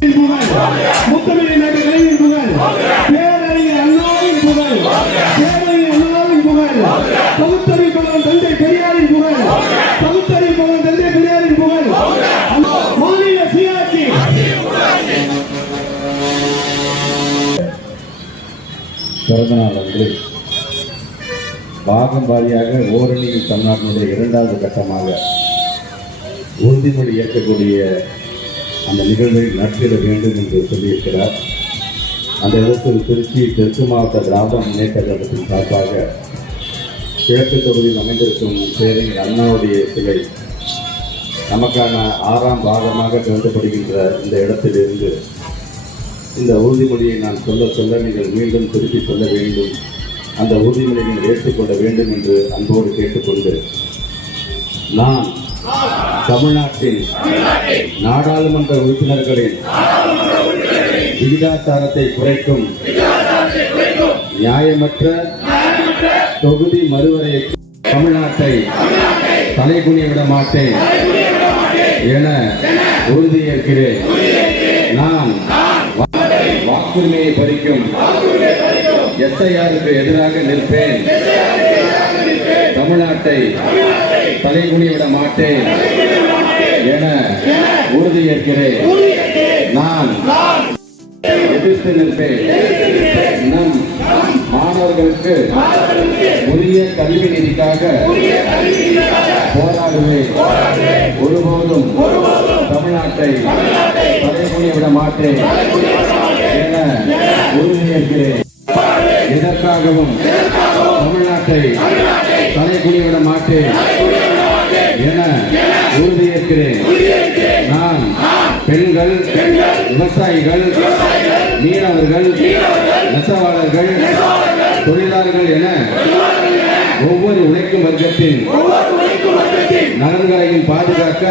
முத்தமிழ் நாட்டு கலைஞர் புகழ், பேரறிஞர் அண்ணாவின் புகழ், பேரறிஞர் அண்ணாவின் புகழ், பகுத்தறிவாளர் தந்தை பெரியாரின் புகழ், பகுத்தறிவாளர் தந்தை பெரியாரின் புகழ், மாநில சுயாட்சி. பிறந்தநாள் அன்று பாகம் வாரியாக ஓரணியில் தமிழ்நாட்டினுடைய இரண்டாவது கட்டமாக உறுதிமொழி ஏற்கக்கூடிய அந்த நிகழ்வை நடத்திட வேண்டும் என்று சொல்லியிருக்கிறார். அந்த இடத்தில் திருச்சி தெற்கு மாவட்ட திராவிட முன்னேற்ற கழகத்தின் சார்பாக கிழக்கு தொகுதியில் அமைந்திருக்கும் பேரறிஞர் அண்ணாவுடைய சிலை நமக்கான 6ஆம் பாகமாக கருதப்படுகின்ற இந்த இடத்திலிருந்து இந்த உறுதிமொழியை நான் சொல்ல நீங்கள் மீண்டும் திருப்பி சொல்ல வேண்டும். அந்த உறுதிமொழியை நீங்கள் ஏற்றுக்கொள்ள வேண்டும் என்று அன்போடு கேட்டுக்கொண்டு, நான் தமிழ்நாட்டில் நாடாளுமன்ற உறுப்பினர்களின் விகிதாச்சாரத்தை குறைக்கும் நியாயமற்ற தொகுதி மறுவரையறைக்கு தமிழ்நாட்டை தலைகுனிய விட மாட்டேன் என உறுதியேற்கிறேன். நான் வாக்குரிமையை பறிக்கும் SIRக்கு எதிராக நிற்பேன். தமிழ்நாட்டை தலைகுனிய விட மாட்டேன் என உறுதியேற்கிறேன். நான் எதிர்த்து நிற்பேன். நம் மாணவர்களுக்கு உரிய கல்வி நிதிக்காக போராடுவேன். ஒருபோதும் தமிழ்நாட்டை தலைகுனிய விட மாட்டேன் என உறுதியேற்கிறேன். இதற்காகவும் தமிழ்நாட்டை தலைகுனிய விட மாட்டேன் என உறுதியேற்கிறேன். நான் பெண்கள், விவசாயிகள், மீனவர்கள், நெசவாளர்கள், தொழிலாளர்கள் என ஒவ்வொரு உழைக்கும் வர்க்கத்தின் நலன்களையும் பாதுகாக்க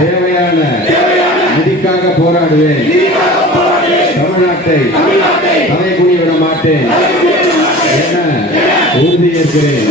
தேவையான நிதிக்காக போராடுவேன். தமிழ்நாட்டை தலைகுனிய விட மாட்டேன் என உறுதியேற்கிறேன்.